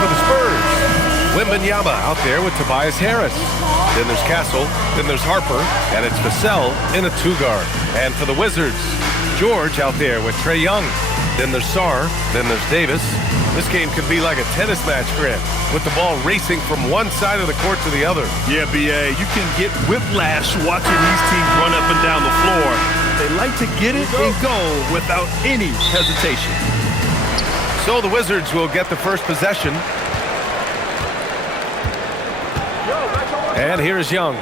for the Spurs. Wembanyama out there with Tobias Harris. Then there's Castle, then there's Harper, and it's Vassell in a two-guard. And for the Wizards, George out there with Trae Young. Then there's Sarr, then there's Davis. This game could be like a tennis match, Grant, with the ball racing from one side of the court to the other. Yeah, B.A., you can get whiplash watching these teams run up and down the floor. They like to get it and go without any hesitation. So the Wizards will get the first possession. And here's Young.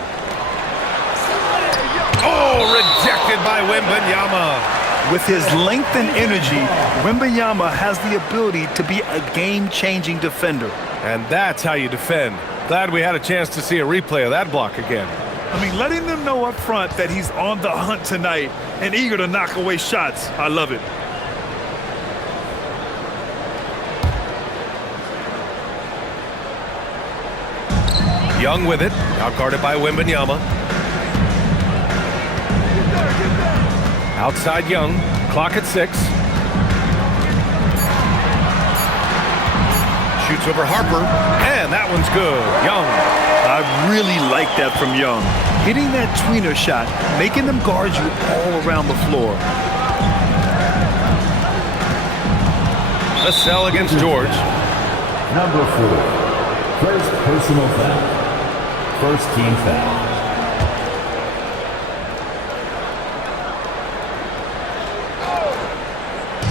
Oh, rejected by Wembanyama. With his length and energy, Wembanyama has the ability to be a game-changing defender. And that's how you defend. Glad we had a chance to see a replay of that block again. I mean, letting them know up front that he's on the hunt tonight and eager to knock away shots. I love it. Young with it, out guarded by Wembanyama. Outside Young, clock at 6. Shoots over Harper, and that one's good. Young. I really like that from Young. Hitting that tweener shot, making them guard you all around the floor. Vassell against George. Number 4, first personal foul. First team foul.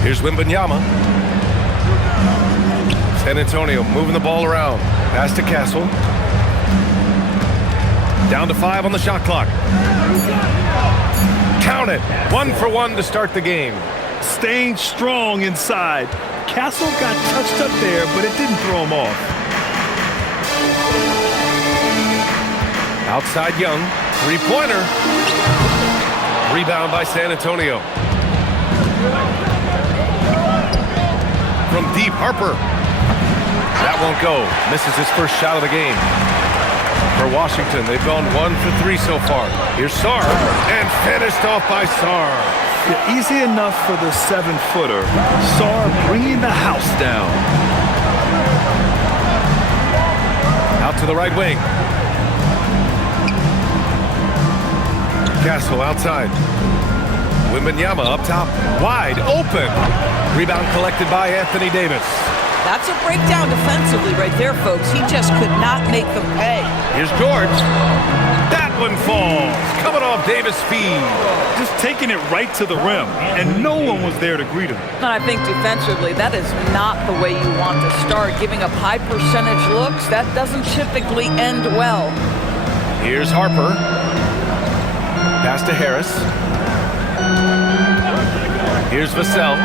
Here's Wembanyama. San Antonio moving the ball around. Pass to Castle. Down to 5 on the shot clock. Count it. 1 for 1 to start the game. Staying strong inside. Castle got touched up there, but it didn't throw him off. Outside Young. Three-pointer. Rebound by San Antonio. From deep, Harper. That won't go. Misses his first shot of the game. For Washington, they've gone 1 for 3 so far. Here's Sarr, and finished off by Sarr. Yeah, easy enough for the 7-footer. Sarr bringing the house down. Out to the right wing. Castle outside. Wembanyama up top, wide open. Rebound collected by Anthony Davis. That's a breakdown defensively right there, folks. He just could not make them pay. Here's George. That one falls. Coming off Davis' feed. Just taking it right to the rim, and no one was there to greet him. And I think defensively, that is not the way you want to start. Giving up high percentage looks, that doesn't typically end well. Here's Harper. Pass to Harris. Here's Vassell.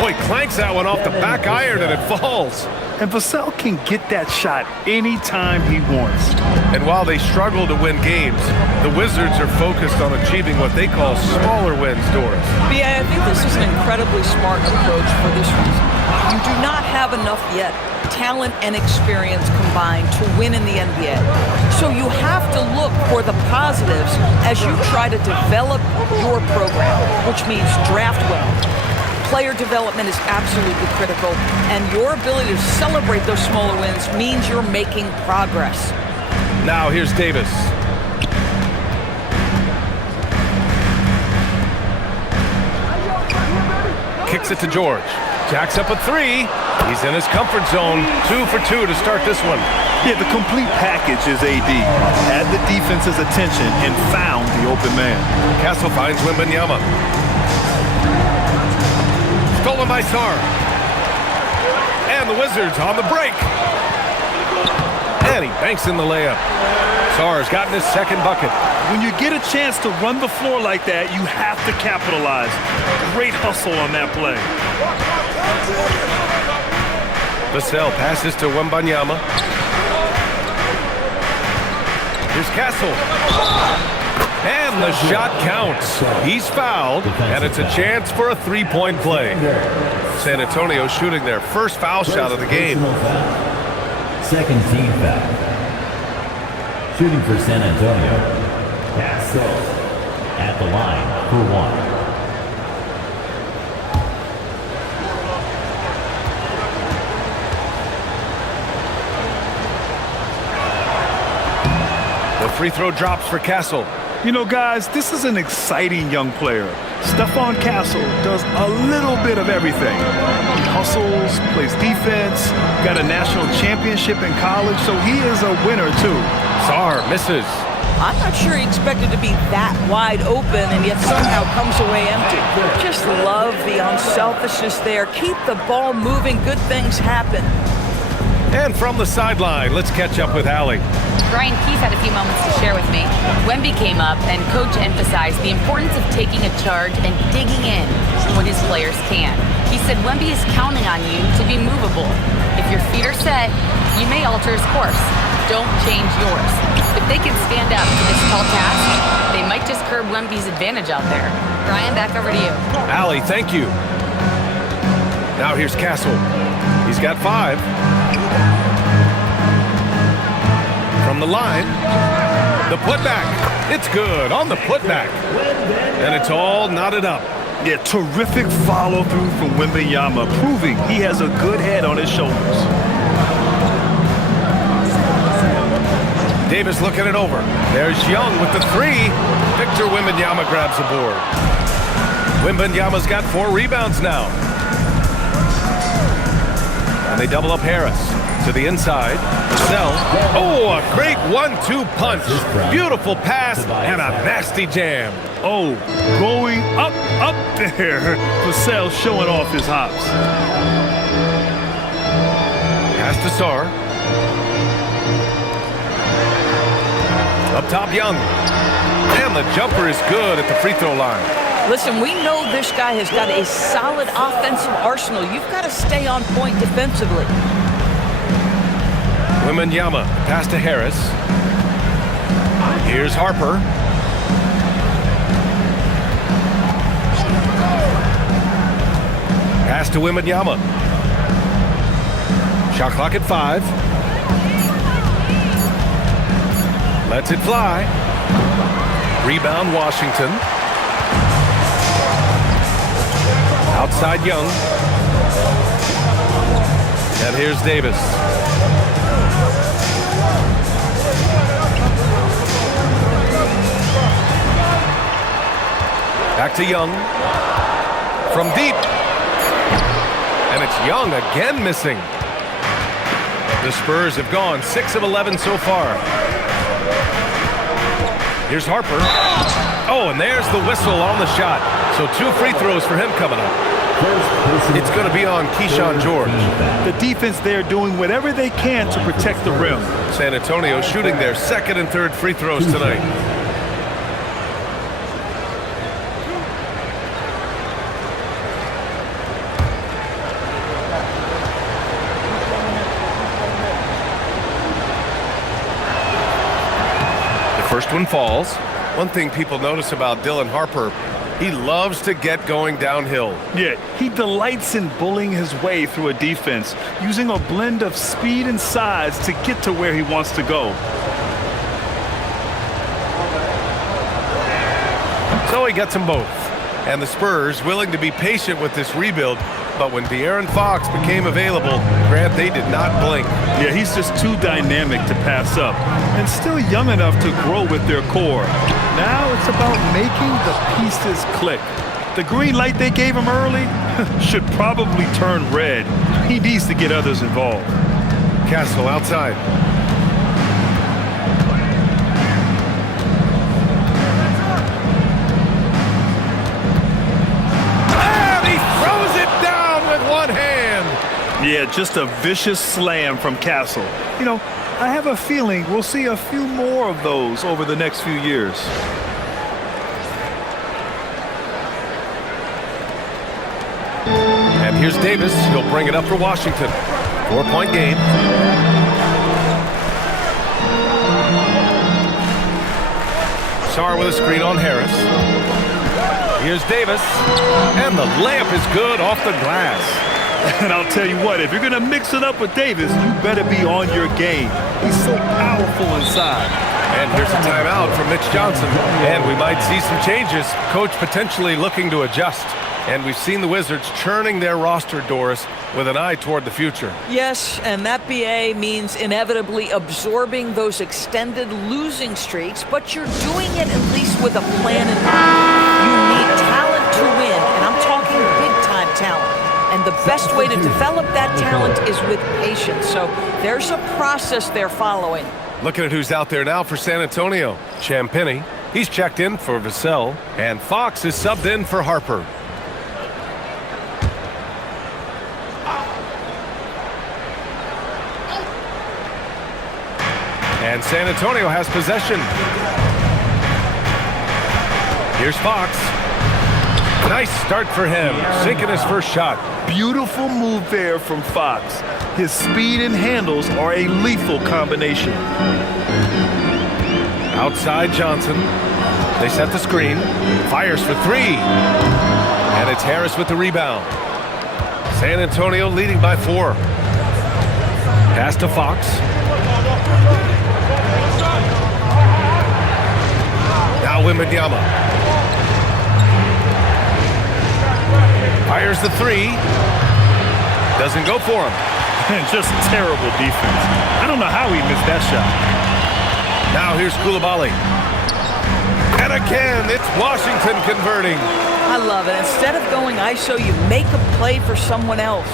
Boy, clanks that one off the back iron and it falls. And Vassell can get that shot anytime he wants. And while they struggle to win games, the Wizards are focused on achieving what they call smaller wins, Doris. Yeah, I think this is an incredibly smart approach for this reason. You do not have enough yet, talent and experience combined, to win in the NBA. So you have to look for the positives as you try to develop your program, which means draft well. Player development is absolutely critical, and your ability to celebrate those smaller wins means you're making progress. Now here's Davis. Kicks it to George. Jacks up a 3. He's in his comfort zone. 2 for 2 to start this one. Yeah, the complete package is AD. Had the defense's attention and found the open man. Castle finds Wembanyama. Stolen by Sarr. And the Wizards on the break. And he banks in the layup. Sarr's gotten his second bucket. When you get a chance to run the floor like that, you have to capitalize. Great hustle on that play. Vassell passes to Wembanyama. Here's Castle. And the shot counts. He's fouled, and it's a chance for a three-point play. San Antonio shooting their first foul shot of the game. Second team foul. Shooting for San Antonio. Castle at the line for 1. free throw drops for Castle. You know, guys, this is an exciting young player. Stephon Castle does a little bit of everything. He hustles, plays defense, got a national championship in college, so he is a winner, too. Sarr misses. I'm not sure he expected to be that wide open and yet somehow comes away empty. Just love the unselfishness there. Keep the ball moving. Good things happen. And from the sideline, let's catch up with Allie. Brian Keith had a few moments to share with me. Wemby came up and Coach emphasized the importance of taking a charge and digging in when his players can. He said Wemby is counting on you to be movable. If your feet are set, you may alter his course. Don't change yours. If they can stand up to this tall task, they might just curb Wemby's advantage out there. Brian, back over to you. Allie, thank you. Now here's Castle. He's got 5. From the line, the putback. It's good on the putback. And it's all knotted up. Yeah, terrific follow-through from Wembanyama, proving he has a good head on his shoulders. Davis looking it over. There's Young with the 3. Victor Wembanyama grabs the board. Wembanyama's got 4 rebounds now. And they double up Harris. To the inside. Sell. Oh, a great 1-2 punch. Beautiful pass and a nasty jam. Oh, going up there. Vassell showing off his hops. Pass to Sarr. Up top, Young. And the jumper is good at the free throw line. Listen, we know this guy has got a solid offensive arsenal. You've got to stay on point defensively. Wembanyama, pass to Harris. Here's Harper. Pass to Wembanyama. Shot clock at 5. Lets it fly. Rebound, Washington. Outside Young. And here's Davis. Back to Young. From deep. And it's Young again missing. The Spurs have gone 6 of 11 so far. Here's Harper. Oh, and there's the whistle on the shot. So 2 free throws for him coming up. It's going to be on Keyshawn George. The defense there doing whatever they can to protect the rim. San Antonio shooting their 2nd and 3rd free throws tonight. First one falls. One thing people notice about Dylan Harper, he loves to get going downhill. Yeah, he delights in bullying his way through a defense, using a blend of speed and size to get to where he wants to go. So he gets them both. And the Spurs willing to be patient with this rebuild, but when De'Aaron Fox became available, Grant, they did not blink. Yeah, he's just too dynamic to pass up, and still young enough to grow with their core. Now it's about making the pieces click. The green light they gave him early should probably turn red. He needs to get others involved. Castle outside. Yeah, just a vicious slam from Castle. You know, I have a feeling we'll see a few more of those over the next few years. And here's Davis. He'll bring it up for Washington. 4-point game. Sarr with a screen on Harris. Here's Davis. And the layup is good off the glass. And I'll tell you what, if you're going to mix it up with Davis, you better be on your game. He's so powerful inside. And here's a timeout from Mitch Johnson. And we might see some changes. Coach potentially looking to adjust. And we've seen the Wizards churning their roster, Doris, with an eye toward the future. Yes, and that BA means inevitably absorbing those extended losing streaks, but you're doing it at least with a plan in mind. You need talent to win, and I'm talking big-time talent. And the best way to develop that talent is with patience. So there's a process they're following. Looking at who's out there now for San Antonio. Champagnie, he's checked in for Vassell, and Fox is subbed in for Harper. And San Antonio has possession. Here's Fox. Nice start for him, sinking his first shot. Beautiful move there from Fox. His speed and handles are a lethal combination. Outside Johnson. They set the screen. Fires for three. And it's Harris with the rebound. San Antonio leading by 4. Pass to Fox. Now Wembanyama. Fires the 3. Doesn't go for him. Just terrible defense. I don't know how he missed that shot. Now here's Coulibaly. And again, it's Washington converting. I love it. Instead of going ISO, you make a play for someone else.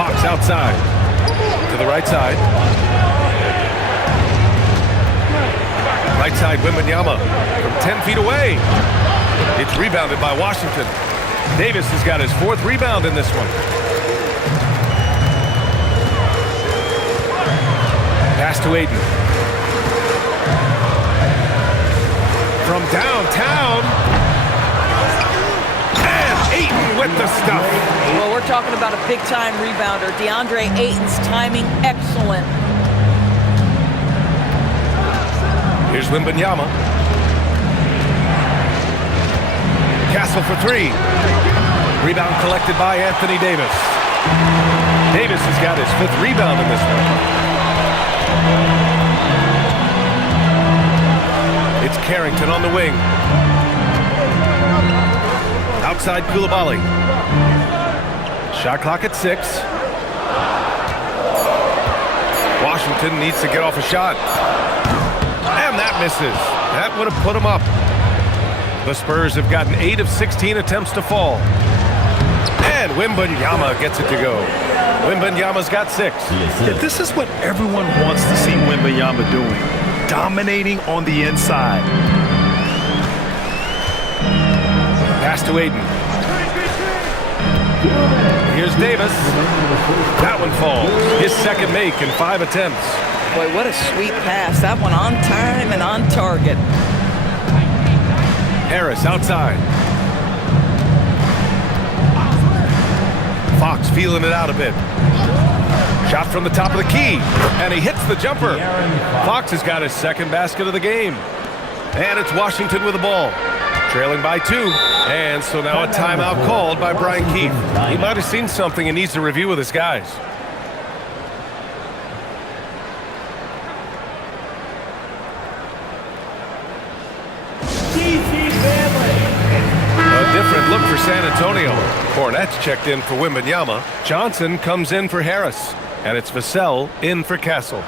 Fox outside. To the right side. Right side, Wembanyama from 10 feet away. It's rebounded by Washington. Davis has got his 4th rebound in this one. Pass to Aiden. From downtown. And Ayton with the stuff. Well, we're talking about a big-time rebounder. DeAndre Ayton's timing, excellent. Here's Wembanyama. Castle for 3. Rebound collected by Anthony Davis. Davis has got his 5th rebound in this one. It's Carrington on the wing. Outside Coulibaly. Shot clock at 6. Washington needs to get off a shot. And that misses. That would have put him up. The Spurs have gotten 8 of 16 attempts to fall. And Wembanyama gets it to go. Wembanyama's got 6. Yeah, this is what everyone wants to see Wembanyama doing. Dominating on the inside. Pass to Aiden. Here's Davis. That one falls. His 2nd make in 5 attempts. Boy, what a sweet pass. That one on time and on target. Harris outside. Fox feeling it out a bit. Shot from the top of the key. And he hits the jumper. Fox has got his 2nd basket of the game. And it's Washington with the ball. Trailing by 2. And so now a timeout called by Brian Keefe. He might have seen something and needs to review with his guys. A different look for San Antonio. Cornette's checked in for Wembanyama. Johnson comes in for Harris. And it's Vassell in for Castle.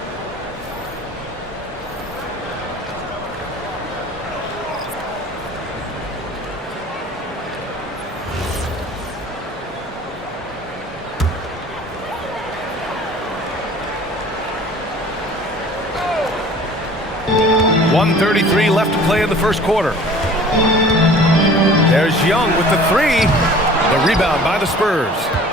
.133 left to play in the first quarter. There's Young with the 3. The rebound by the Spurs.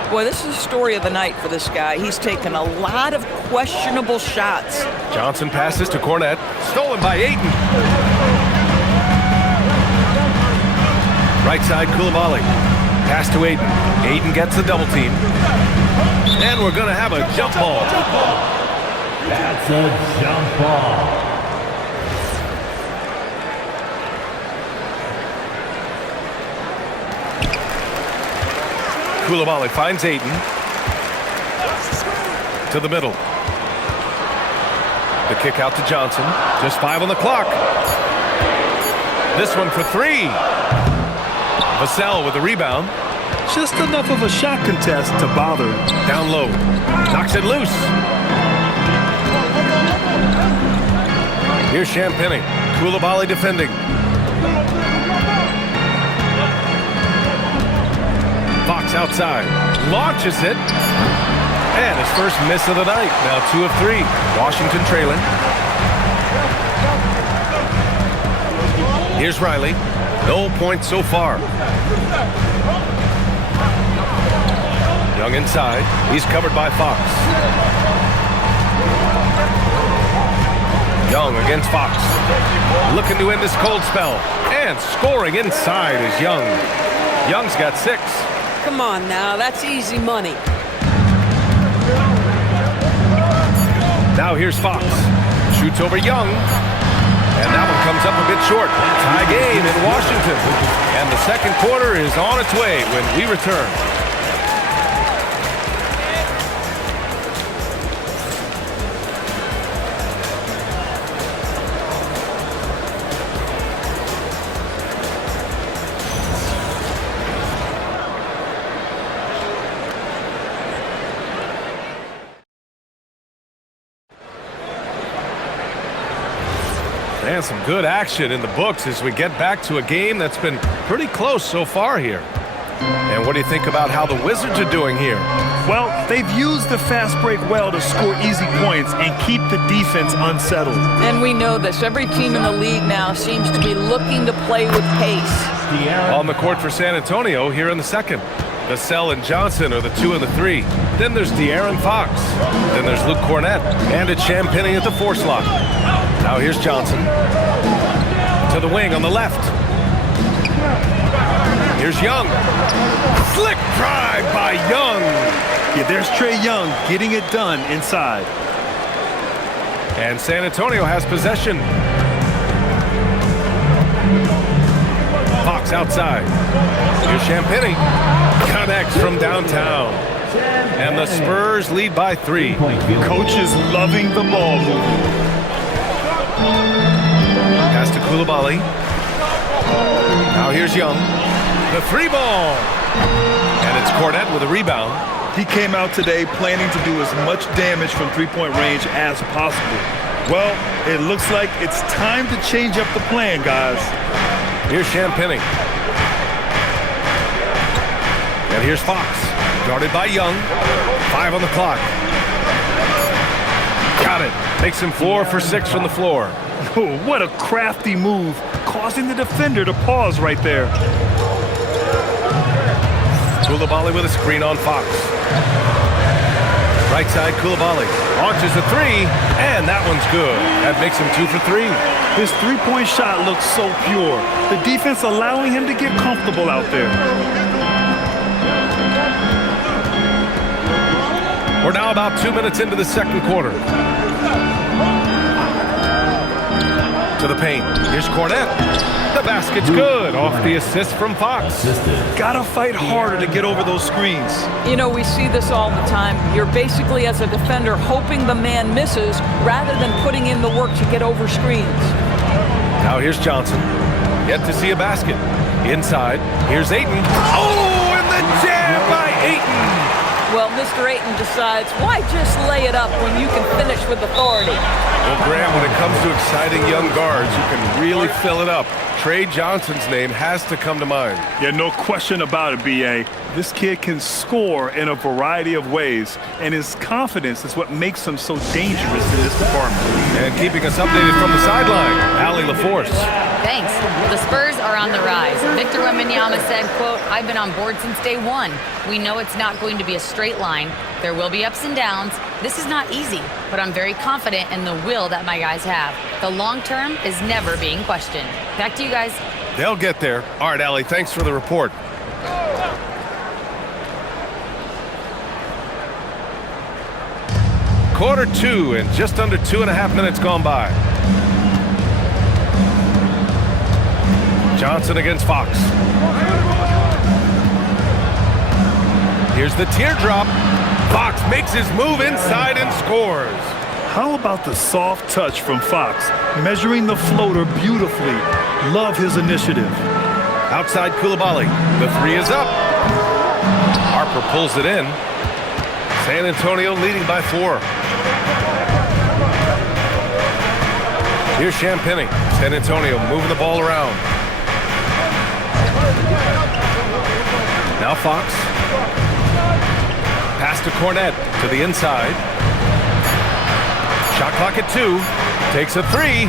Boy, this is the story of the night for this guy. He's taken a lot of questionable shots. Johnson passes to Cornette. Stolen by Ayton. Right side, Coulibaly. Pass to Ayton. Ayton gets the double team. And we're going to have a jump ball. That's a jump ball. Coulibaly finds Ayton. To the middle. The kick out to Johnson. Just 5 on the clock. This one for 3. Vassell with the rebound. Just enough of a shot contest to bother him. Down low. Knocks it loose. Here's Champagny. Koulibaly defending. Fox outside. Launches it. And his first miss of the night. Now 2 of 3. Washington trailing. Here's Riley. No points so far. Young inside. He's covered by Fox. Young against Fox. Looking to end this cold spell. And scoring inside is Young. Young's got 6. Come on now, that's easy money. Now here's Fox. Shoots over Young. And that one comes up a bit short. Tie game in Washington. And the second quarter is on its way when we return. And some good action in the books as we get back to a game that's been pretty close so far here. And what do you think about how the Wizards are doing here? Well, they've used the fast break well to score easy points and keep the defense unsettled. And we know this. Every team in the league now seems to be looking to play with pace. On the court for San Antonio here in the second. Vassell and Johnson are the 2 and the 3. Then there's De'Aaron Fox. Then there's Luke Cornett. And it's Champagny at the 4 slot. Now here's Johnson. To the wing on the left. Here's Young. Slick drive by Young. Yeah, there's Trae Young getting it done inside. And San Antonio has possession. Fox outside. Here's Champagny. Connects from downtown. And the Spurs lead by 3. Coach is loving the ball movement. Pass to Koulibaly. Now here's Young. The 3-ball. And it's Cornett with a rebound. He came out today planning to do as much damage from three-point range as possible. Well, it looks like it's time to change up the plan, guys. Here's Champagny. And here's Fox. Guarded by Young. 5 on the clock. Got it. Makes him 4 for 6 from the floor. Oh, what a crafty move, causing the defender to pause right there. Koulibaly with a screen on Fox. Right side, Koulibaly launches a 3, and that one's good. That makes him 2 for 3. His three-point shot looks so pure. The defense allowing him to get comfortable out there. We're now about 2 minutes into the second quarter. To the paint. Here's Cornett. The basket's good. Off the assist from Fox. Gotta fight harder to get over those screens. You know, we see this all the time. You're basically, as a defender, hoping the man misses rather than putting in the work to get over screens. Now here's Johnson. Yet to see a basket. Inside. Here's Ayton. Oh, and the jam by Ayton. Well, Mr. Ayton decides, why just lay it up when you can finish with authority? Well, Graham, when it comes to exciting young guards who can really fill it up, Trae Johnson's name has to come to mind. Yeah, no question about it, B.A. This kid can score in a variety of ways, and his confidence is what makes him so dangerous in this department. And keeping us updated from the sideline, Allie LaForce. Thanks. The Spurs are on the rise. Victor Wembanyama said, quote, "I've been on board since day one. We know it's not going to be a straight line. There will be ups and downs. This is not easy, but I'm very confident in the will that my guys have. The long term is never being questioned." Back to you guys. They'll get there. All right, Allie, thanks for the report. Quarter 2 and just under 2.5 minutes gone by. Johnson against Fox. Here's the teardrop. Fox makes his move inside and scores. How about the soft touch from Fox, measuring the floater beautifully? Love his initiative. Outside Koulibaly. The three is up. Harper pulls it in. San Antonio leading by 4. Here's Champagny. San Antonio moving the ball around. Now Fox. Pass to Cornet to the inside. Shot clock at 2. Takes a 3.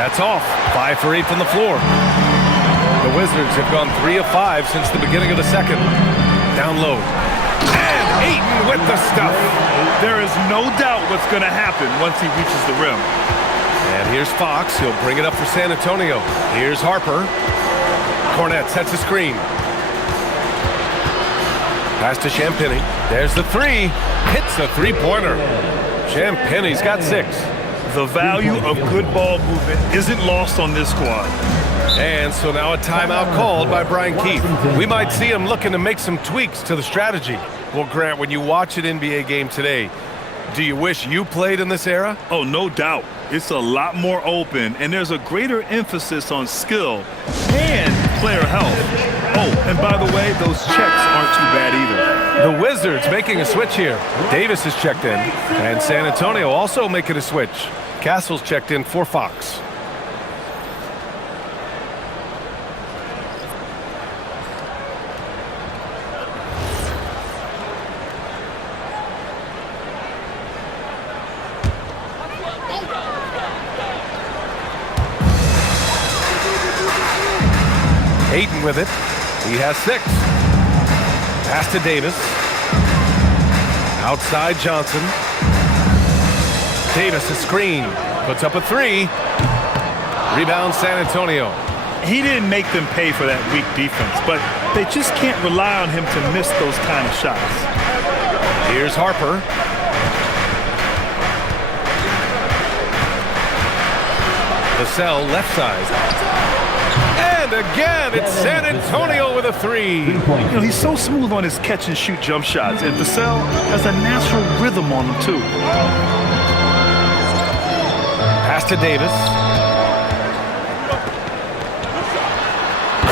That's off. 5 for 8 from the floor. The Wizards have gone 3 of 5 since the beginning of the second. Down low. And Ayton with the stuff. There is no doubt what's going to happen once he reaches the rim. And here's Fox. He'll bring it up for San Antonio. Here's Harper. Cornet sets a screen. Pass to Champagny. There's the 3. Hits a three-pointer. Champagny's got 6. The value of good ball movement isn't lost on this squad. And so now a timeout called by Brian Keith. We might see him looking to make some tweaks to the strategy. Well, Grant, when you watch an NBA game today, do you wish you played in this era? Oh, no doubt. It's a lot more open, and there's a greater emphasis on skill and player health. Oh, and by the way, those checks aren't too bad either. The Wizards making a switch here. Davis is checked in, and San Antonio also making a switch. Castle's checked in for Fox. Ayton with it. He has 6. Pass to Davis. Outside Johnson. Davis a screen. Puts up a 3. Rebound San Antonio. He didn't make them pay for that weak defense, but they just can't rely on him to miss those kind of shots. Here's Harper. Vassell left side. And again, it's San Antonio with a 3. You know, he's so smooth on his catch-and-shoot jump shots, and Vassell has a natural rhythm on him, too. Pass to Davis.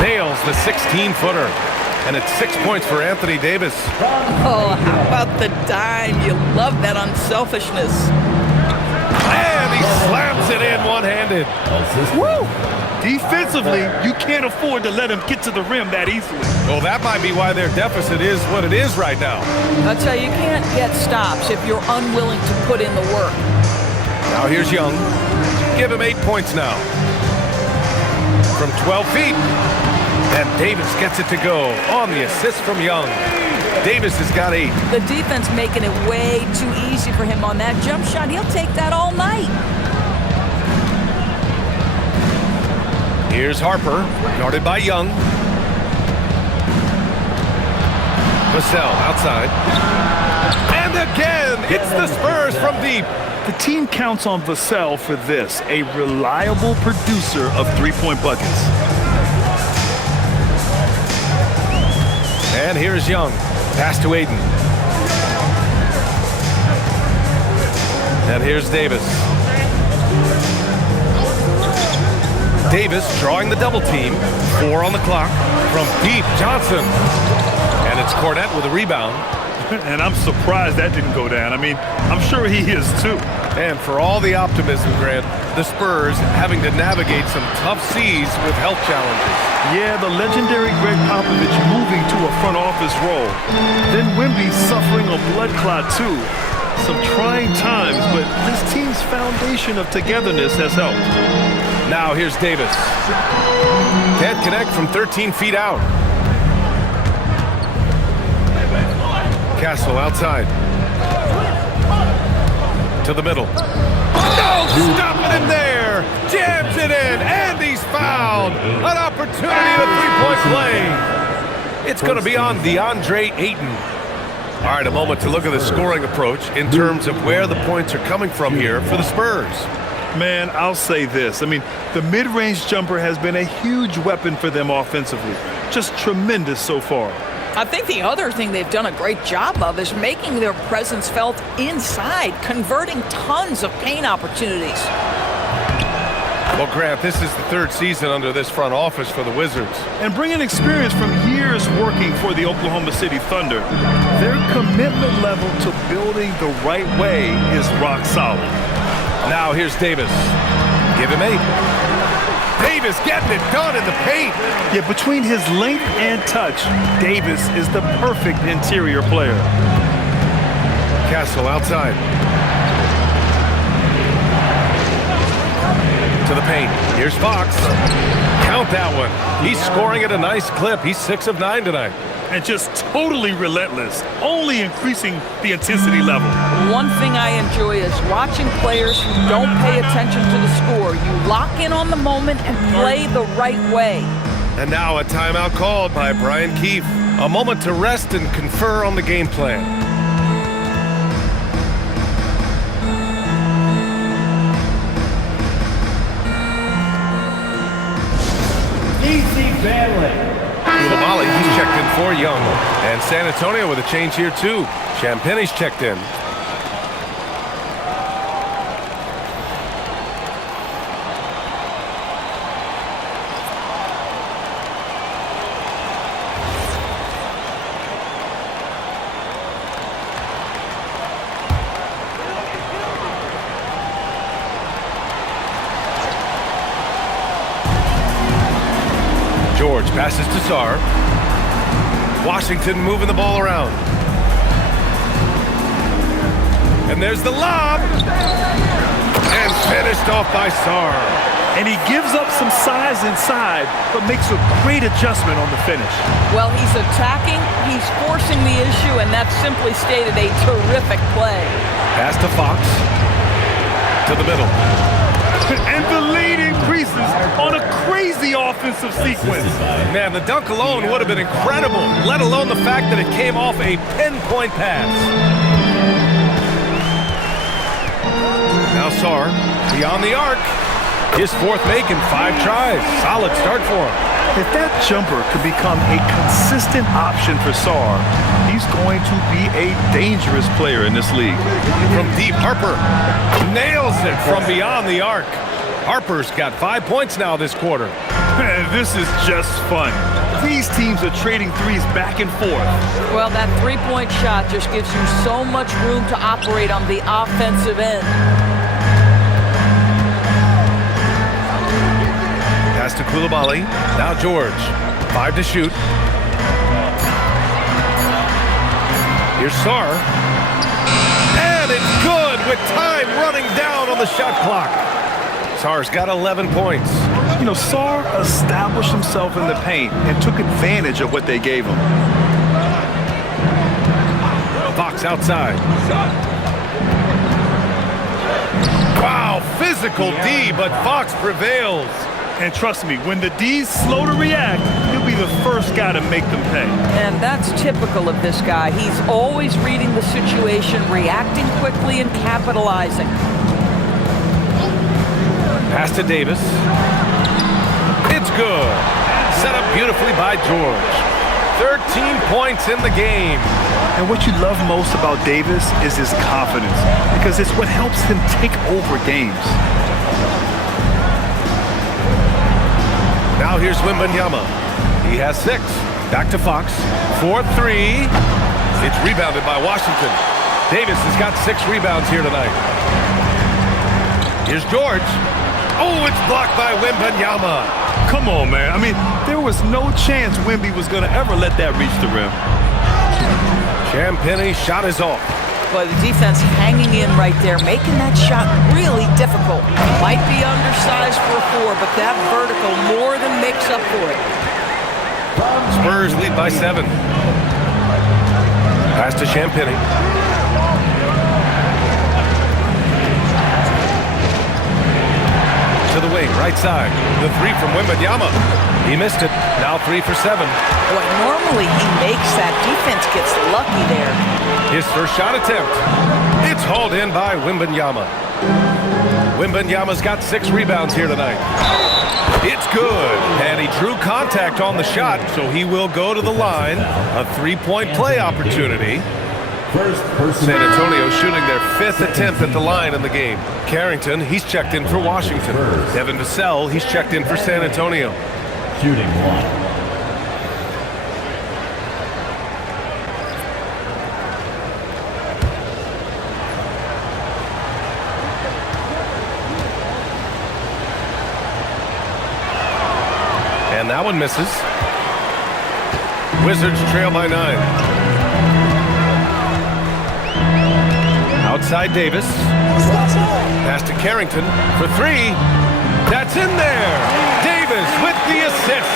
Nails the 16-footer. And it's 6 points for Anthony Davis. Oh, how about the dime? You love that unselfishness. And he slams it in one-handed. Woo! Defensively, you can't afford to let him get to the rim that easily. Well, that might be why their deficit is what it is right now. I'll tell you, you can't get stops if you're unwilling to put in the work. Now here's Young. Give him 8 points now. From 12 feet. And Davis gets it to go on the assist from Young. Davis has got 8. The defense making it way too easy for him on that jump shot. He'll take that all night. Here's Harper, guarded by Young. Vassell outside. And again, it's the Spurs from deep. The team counts on Vassell for this, a reliable producer of three-point buckets. And here's Young. Pass to Ayton. And here's Davis. Davis drawing the double team. 4 on the clock from deep. Johnson. And it's Cornet with a rebound. And I'm surprised that didn't go down. I mean, I'm sure he is too. And for all the optimism, Grant, the Spurs having to navigate some tough seas with health challenges. Yeah, the legendary Greg Popovich moving to a front office role. Then Wemby suffering a blood clot too. Some trying times, but this team's foundation of togetherness has helped. Now here's Davis. Can't connect from 13 feet out. Castle outside. To the middle. No, stop it in there. Jams it in, and he's fouled. An opportunity at a three-point play. It's going to be on DeAndre Ayton. All right, a moment to look at the scoring approach in terms of where the points are coming from here for the Spurs. Man, I'll say this. I mean, the mid-range jumper has been a huge weapon for them offensively. Just tremendous so far. I think the other thing they've done a great job of is making their presence felt inside, converting tons of paint opportunities. Well, Grant, this is the third season under this front office for the Wizards. And bringing experience from years working for the Oklahoma City Thunder, their commitment level to building the right way is rock solid. Now here's Davis. Give him 8. Davis getting it done in the paint. Yeah, between his length and touch, Davis is the perfect interior player. Castle outside. To the paint. Here's Fox. Count that one. He's scoring at a nice clip. He's 6 of 9 tonight. And just totally relentless, only increasing the intensity level. One thing I enjoy is watching players who don't pay attention to the score. You lock in on the moment and play the right way. And now a timeout called by Brian Keefe. A moment to rest and confer on the game plan. Easy family. Koulibaly, he's checked in for Young. And San Antonio with a change here too. Champagne's checked in. George passes to Sarr. Washington moving the ball around. And there's the lob. And finished off by Sarr. And he gives up some size inside, but makes a great adjustment on the finish. Well, he's attacking, he's forcing the issue, and that simply stated a terrific play. Pass to Fox. To the middle. And the lead increases on a crazy offensive sequence. Man, the dunk alone would have been incredible, let alone the fact that it came off a pinpoint pass. Now Sarr, beyond the arc. His 4th make in 5 tries. Solid start for him. If that jumper could become a consistent option for Sarr, he's going to be a dangerous player in this league. From deep, Harper nails it from beyond the arc. Harper's got 5 points now this quarter. This is just fun. These teams are trading threes back and forth. Well, that three-point shot just gives you so much room to operate on the offensive end. Pass to Koulibaly. Now George. 5 to shoot. Here's Sarr. And it's good with time running down on the shot clock. Sarr's got 11 points. You know, Sarr established himself in the paint and took advantage of what they gave him. Fox outside. Wow, physical D, but Fox prevails. And trust me, when the D's slow to react, he'll be the first guy to make them pay. And that's typical of this guy. He's always reading the situation, reacting quickly, and capitalizing. Pass to Davis. It's good. Set up beautifully by George. 13 points in the game. And what you love most about Davis is his confidence, because it's what helps him take over games. Now here's Wembanyama. He has 6. Back to Fox. 4-3. It's rebounded by Washington. Davis has got 6 rebounds here tonight. Here's George. Oh, it's blocked by Wembanyama. Come on, man. I mean, there was no chance Wemby was going to ever let that reach the rim. Champagne's shot is off. But the defense hanging in right there, making that shot really difficult. Might be undersized for a 4, but that vertical more than makes up for it. Spurs lead by 7. Pass to Champagne. To the wing, right side. The 3 from Wembanyama. He missed it. Now 3 for 7. Boy, normally he makes that. Defense gets lucky there. His first shot attempt. It's hauled in by Wembanyama. Wembanyama's got 6 rebounds here tonight. It's good, and he drew contact on the shot, so he will go to the line. A 3-point play opportunity. San Antonio shooting their 5th attempt at the line in the game. Carrington, he's checked in for Washington. Devin Vassell, he's checked in for San Antonio. Shooting 1. And that one misses. Wizards trail by 9. Outside Davis. Pass to Carrington for 3. That's in there. Davis with the assist.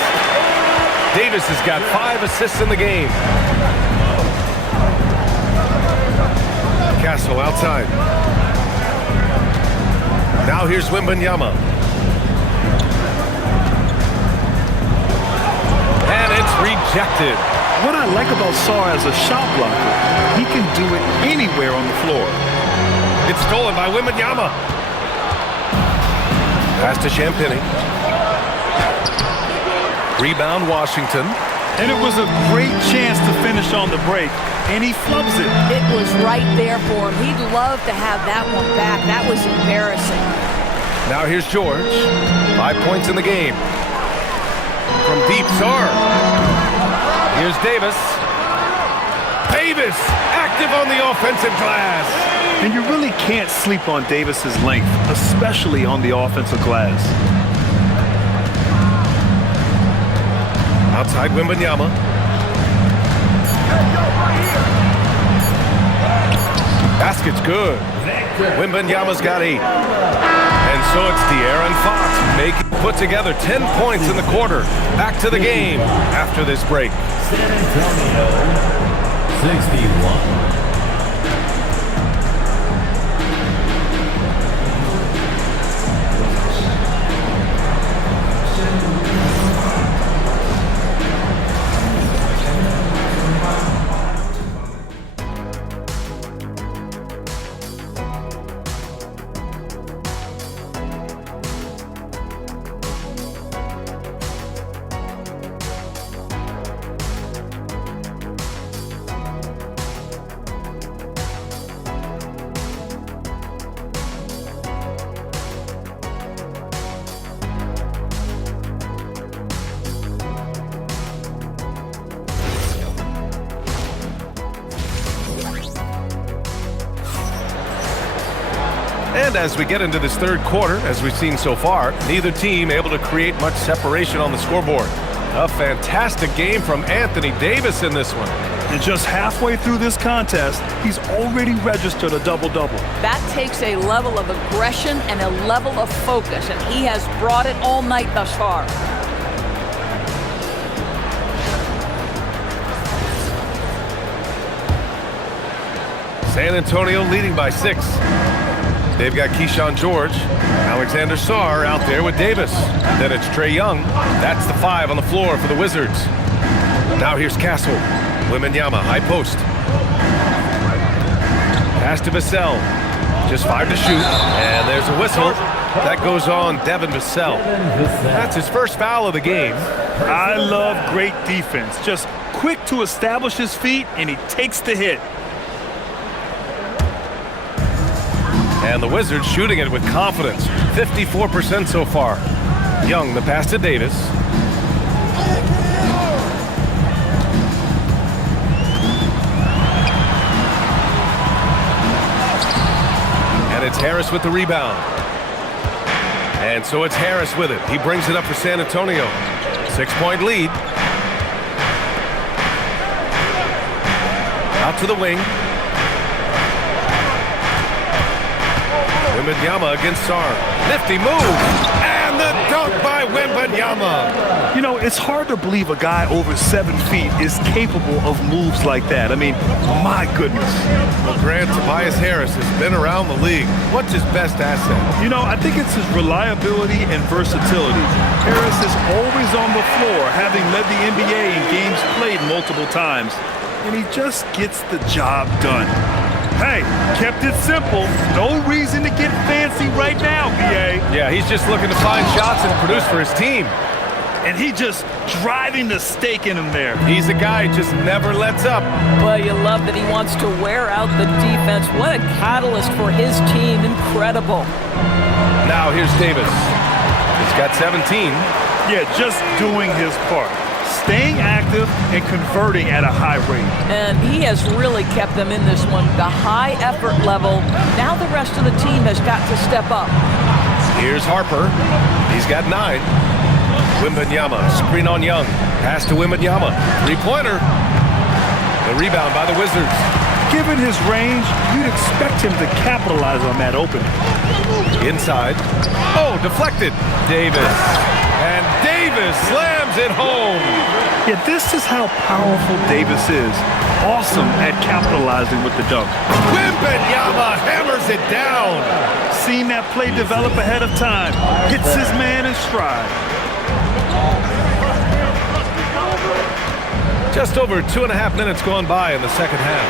Davis has got 5 assists in the game. Castle outside. Now here's Wembanyama. And it's rejected. What I like about Sarr as a shot blocker, he can do it anywhere on the floor. It's stolen by Wembanyama. Pass to Champagny. Rebound Washington. And it was a great chance to finish on the break, and he flubs it. It was right there for him. He'd love to have that one back. That was embarrassing. Now here's George. 5 points in the game. From deep, Sarr. Here's Davis. Davis active on the offensive glass. And you really can't sleep on Davis's length, especially on the offensive glass. Outside Wembanyama. Basket's good. Wembanyama's got 8. And so it's De'Aaron Fox put together 10 points in the quarter. Back to the game after this break. San Antonio 61. And as we get into this third quarter, as we've seen so far, neither team able to create much separation on the scoreboard. A fantastic game from Anthony Davis in this one. And just halfway through this contest, he's already registered a double-double. That takes a level of aggression and a level of focus, and he has brought it all night thus far. San Antonio leading by 6. They've got Keyshawn George, Alexander Sarr out there with Davis. Then it's Trae Young. That's the 5 on the floor for the Wizards. Now here's Castle. Wembanyama, high post. Pass to Vassell. Just 5 to shoot. And there's a whistle. That goes on Devin Vassell. That's his first foul of the game. I love great defense. Just quick to establish his feet, and he takes the hit. And the Wizards shooting it with confidence. 54% so far. Young, the pass to Davis. And it's Harris with the rebound. And so it's Harris with it. He brings it up for San Antonio. 6-point lead. Out to the wing. Wembanyama against Sarr. Nifty move. And the dunk by Wembanyama. You know, it's hard to believe a guy over 7 feet is capable of moves like that. I mean, my goodness. Well, Grant, Tobias Harris has been around the league. What's his best asset? You know, I think it's his reliability and versatility. Harris is always on the floor, having led the NBA in games played multiple times. And he just gets the job done. Hey, kept it simple. No reason to get fancy right now, B.A. Yeah, he's just looking to find shots and produce for his team. And he just driving the stake in him there. He's a guy who just never lets up. Well, you love that he wants to wear out the defense. What a catalyst for his team. Incredible. Now here's Davis. He's got 17. Yeah, just doing his part. Staying active and converting at a high rate. And he has really kept them in this one. The high effort level. Now the rest of the team has got to step up. Here's Harper. He's got 9. Wembanyama, screen on Young. Pass to Wembanyama. Three-pointer. The rebound by the Wizards. Given his range, you'd expect him to capitalize on that opening. Inside. Oh, deflected. Davis. And Davis slams it home. Yeah, this is how powerful Davis is. Awesome at capitalizing with the dunk. Wembanyama hammers it down. Seen that play develop ahead of time. Hits his man in stride. Just over 2.5 minutes gone by in the second half.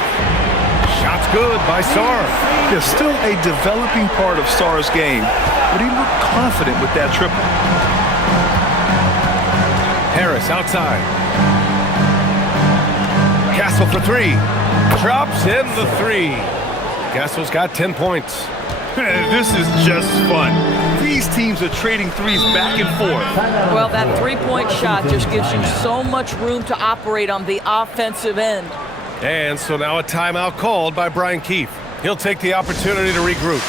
Shots good by Sarr. There's still a developing part of Sarr's game, but he looked confident with that triple. Harris outside. Castle for 3. Drops in the 3. Castle's got 10 points. This is just fun. These teams are trading threes back and forth. Well, that three-point shot just gives you so much room to operate on the offensive end. And so now a timeout called by Brian Keefe. He'll take the opportunity to regroup.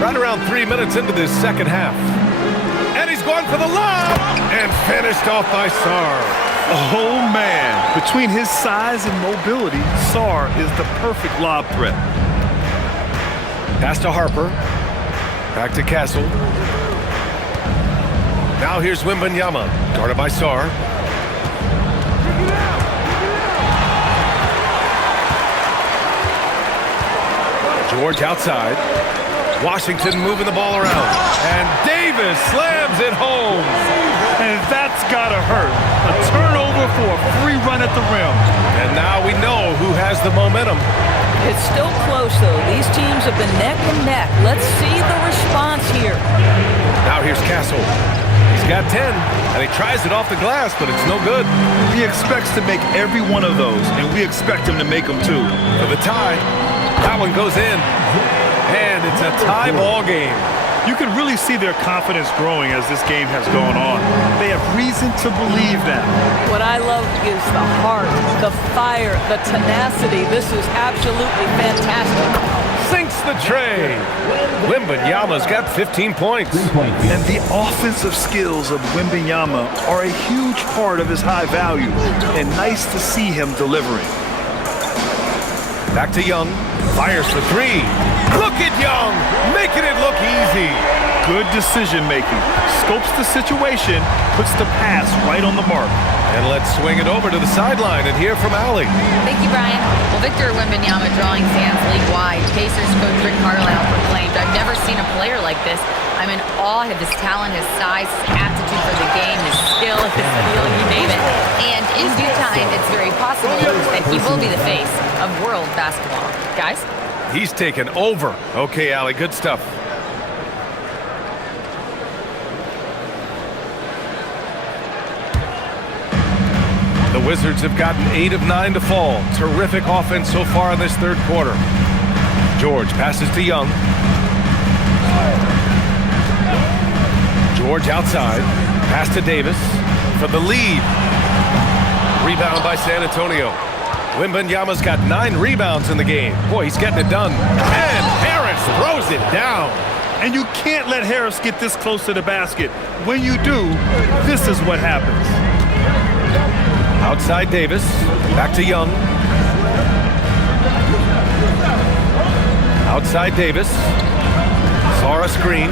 Right around 3 minutes into this second half. And he's going for the lob! And finished off by Sarr. Oh, man. Between his size and mobility, Sarr is the perfect lob threat. Pass to Harper. Back to Castle. Now here's Wembanyama. Guarded by Sarr. George outside. Washington moving the ball around. And Davis slams it home. And that's gotta hurt. A turnover for a free run at the rim. And now we know who has the momentum. It's still close, though. These teams have been neck and neck. Let's see the response here. Now here's Castle. He's got 10, and he tries it off the glass, but it's no good. He expects to make every one of those, and we expect him to make them too. For the tie. That one goes in. And it's a tie ball game. You can really see their confidence growing as this game has gone on. They have reason to believe that. What I love is the heart, the fire, the tenacity. This is absolutely fantastic. Sinks the tray. Wembanyama's got 15 points. And the offensive skills of Wembanyama are a huge part of his high value. And nice to see him delivering. Back to Young. Fires for 3. Look at Young, making it look easy. Good decision making. Scopes the situation, puts the pass right on the mark. And let's swing it over to the sideline and hear from Allie. Thank you, Brian. Well, Victor Wembanyama drawing fans league-wide. Pacers coach Rick Carlisle proclaimed, "I've never seen a player like this. I'm in awe of his talent, his size, his aptitude for the game, his skill, his feel, you name it. And in due time, it's very possible that he will be the face of world basketball." Guys? He's taken over. Okay, Allie, good stuff. The Wizards have gotten 8 of 9 to fall. Terrific offense so far in this third quarter. George passes to Young. George outside. Pass to Davis for the lead. Rebound by San Antonio. Wembanyama's got 9 rebounds in the game. Boy, he's getting it done. And Harris throws it down. And you can't let Harris get this close to the basket. When you do, this is what happens. Outside Davis. Back to Young. Outside Davis. Saw a screen.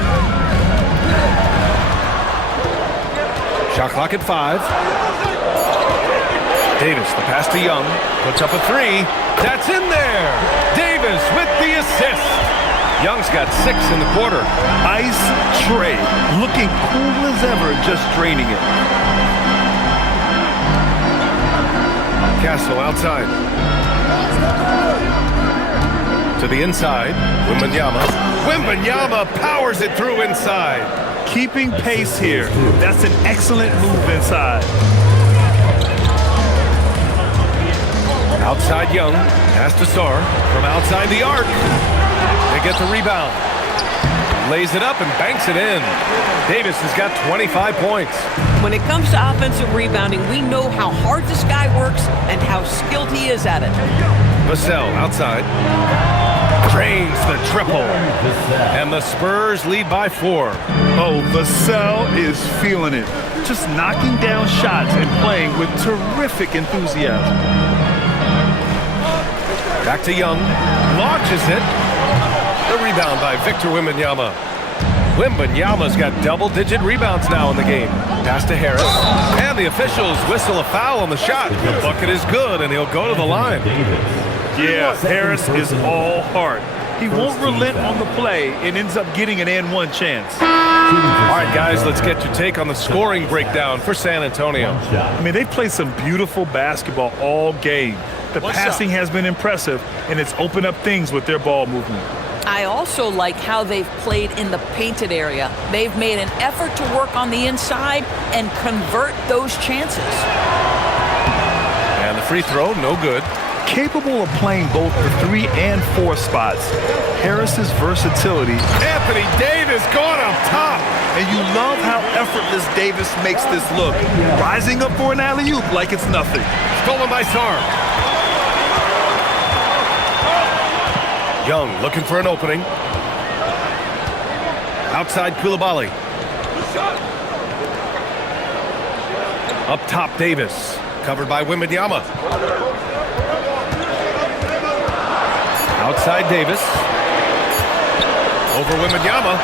Shot clock at 5. Davis, the pass to Young. Puts up a 3. That's in there. Davis with the assist. Young's got 6 in the quarter. Ice tray, looking cool as ever, just draining it. Castle outside. To the inside. Wembanyama. Wembanyama powers it through inside. Keeping pace here. That's an excellent move inside. Outside Young. Pass to Sarr. From outside the arc. They get the rebound. Lays it up and banks it in. Davis has got 25 points. When it comes to offensive rebounding, we know how hard this guy works and how skilled he is at it. Vassell outside. Drains the triple. And the Spurs lead by 4. Oh, Vassell is feeling it. Just knocking down shots and playing with terrific enthusiasm. Back to Young. Launches it. The rebound by Victor Wembanyama. Wembanyama's got double-digit rebounds now in the game. Pass to Harris. And the officials whistle a foul on the shot. The bucket is good, and he'll go to the line. Yeah, Harris is all heart. He won't relent on the play and ends up getting an and-one chance. All right, guys, let's get your take on the scoring breakdown for San Antonio. I mean, they've played some beautiful basketball all game. The passing has been impressive, and it's opened up things with their ball movement. I also like how they've played in the painted area. They've made an effort to work on the inside and convert those chances. And the free throw, no good. Capable of playing both the 3 and 4 spots. Harris's versatility. Anthony Davis going up top. And you love how effortless Davis makes this look. Rising up for an alley-oop like it's nothing. Stolen by Sarr. Young looking for an opening. Outside Coulibaly. Up top Davis. Covered by Wembanyama. Outside Davis. Over Wembanyama.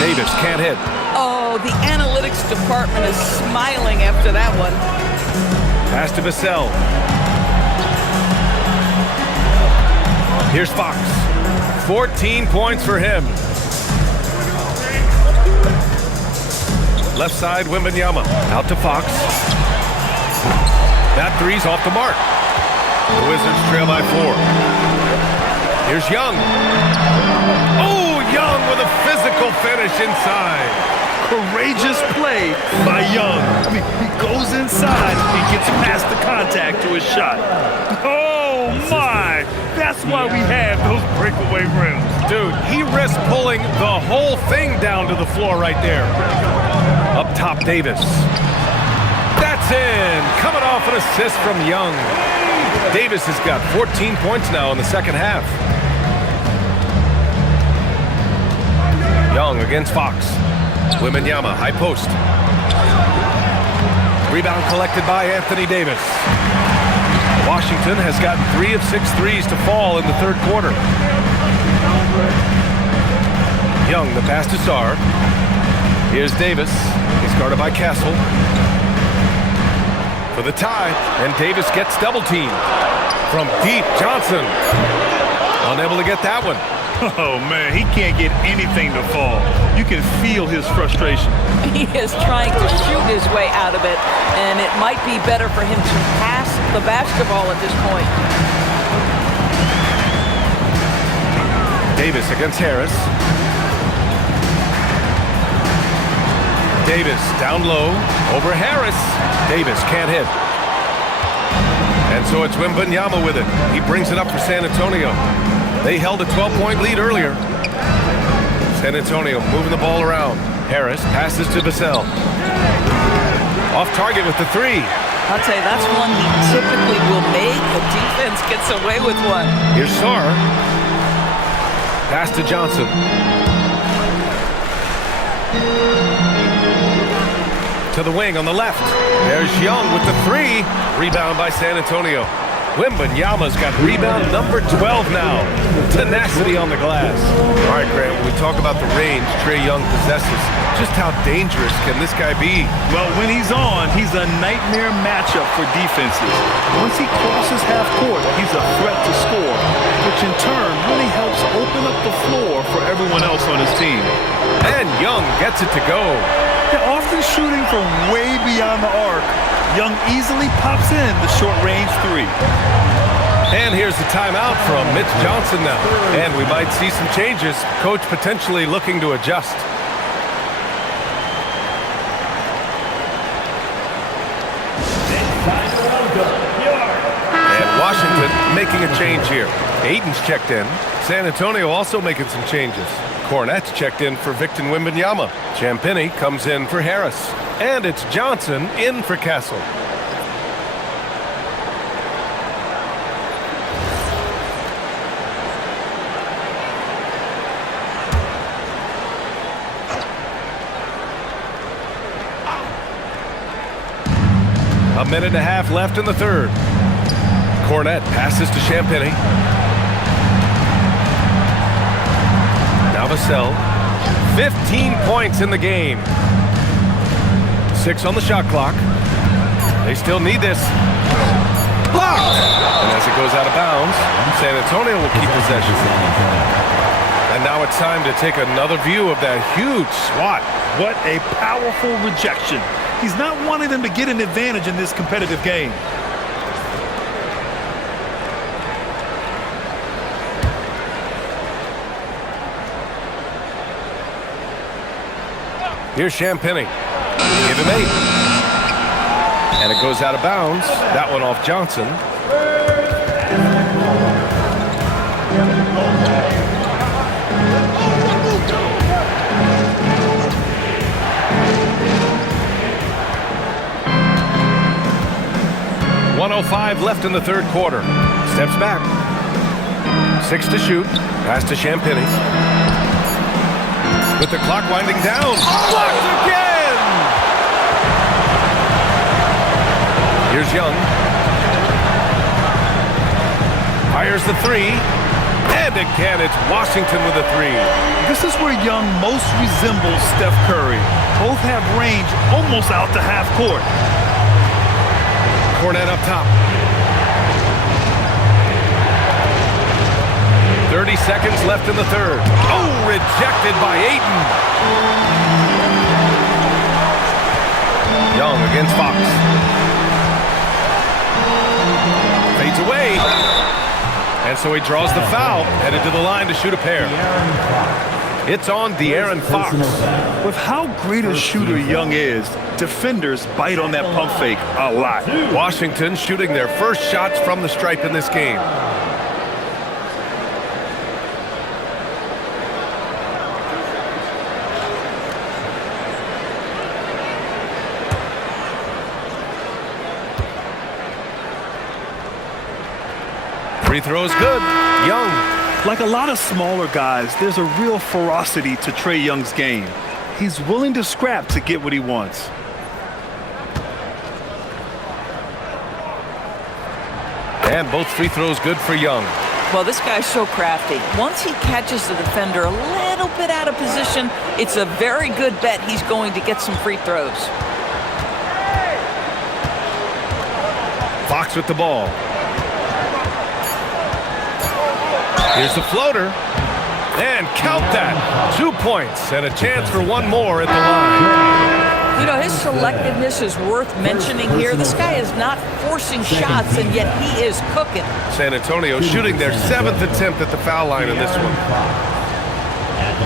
Davis can't hit. Oh, the analytics department is smiling after that one. Pass to Vassell. Here's Fox. 14 points for him. Left side, Wembanyama. Out to Fox. That three's off the mark. The Wizards trail by 4. Here's Young. Oh, Young with a physical finish inside. Courageous play by Young. I mean, he goes inside and gets past the contact to his shot. Oh, my. That's why we have those breakaway rims. Dude, he risked pulling the whole thing down to the floor right there. Up top, Davis. That's in. Coming off an assist from Young. Davis has got 14 points now in the second half. Young against Fox. Wembanyama, high post. Rebound collected by Anthony Davis. Washington has gotten 3 of 6 threes to fall in the third quarter. Young, the pass to Sarr. Here's Davis. He's guarded by Castle. For the tie, and Davis gets double-teamed. From deep, Johnson. Unable to get that one. Oh, man, he can't get anything to fall. You can feel his frustration. He is trying to shoot his way out of it, and it might be better for him to pass the basketball at this point. Davis against Harris. Davis down low, over Harris. Davis can't hit. And so it's Wembanyama with it. He brings it up for San Antonio. They held a 12-point lead earlier. San Antonio moving the ball around. Harris passes to Vassell. Off target with the 3. I'll tell you, that's one he typically will make. The defense gets away with one. Here's Sarr. Pass to Johnson. To the wing on the left. There's Young with the 3. Rebound by San Antonio. Wembanyama's got rebound number 12 now. Tenacity on the glass. All right, Grant, when we talk about the range Trae Young possesses, just how dangerous can this guy be? Well, when he's on, he's a nightmare matchup for defenses. Once he crosses half court, he's a threat to score, which in turn really helps open up the floor for everyone else on his team. And Young gets it to go. They're often shooting from way beyond the arc. Young easily pops in the short-range three. And here's the timeout from Mitch Johnson now. And we might see some changes. Coach potentially looking to adjust. And Washington making a change here. Aiden's checked in. San Antonio also making some changes. Cornette's checked in for Victor Wembanyama. Champagnie comes in for Harris. And it's Johnson in for Castle. A minute and a half left in the third. Cornette passes to Champagnie. Now Vassell. 15 points in the game. 6 on the shot clock. They still need this. Blocked! And as it goes out of bounds, San Antonio will keep possession. And now it's time to take another view of that huge swat. What a powerful rejection. He's not wanting them to get an advantage in this competitive game. Here's Champagnie. Give him 8. And it goes out of bounds. That one off Johnson. .105 left in the third quarter. Steps back. 6 to shoot. Pass to Champagnie. With the clock winding down. Blocked again! Here's Young. Fires the 3. And again, it's Washington with a 3. This is where Young most resembles Steph Curry. Both have range almost out to half court. Cornette up top. 30 seconds left in the third. Oh, rejected by Ayton. Young against Fox. Fades away. And so he draws the foul, headed to the line to shoot a pair. It's on De'Aaron Fox. With how great a shooter Young is, defenders bite on that pump fake a lot. Washington shooting their first shots from the stripe in this game. Free throw's good. Young. Like a lot of smaller guys, there's a real ferocity to Trae Young's game. He's willing to scrap to get what he wants. And both free throws good for Young. Well, this guy's so crafty. Once he catches the defender a little bit out of position, it's a very good bet he's going to get some free throws. Fox with the ball. Here's the floater. And count that. 2 points and a chance for one more at the line. You know, his selectiveness is worth mentioning here. This guy is not forcing shots, and yet he is cooking. San Antonio shooting their 7th attempt at the foul line in this one.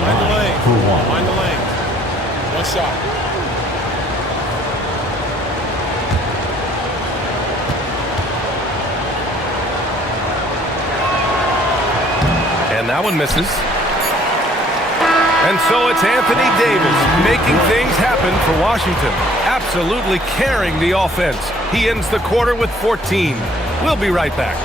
Mind the lane. Mind the lane. One shot. And that one misses. And so it's Anthony Davis making things happen for Washington. Absolutely carrying the offense. He ends the quarter with 14. We'll be right back.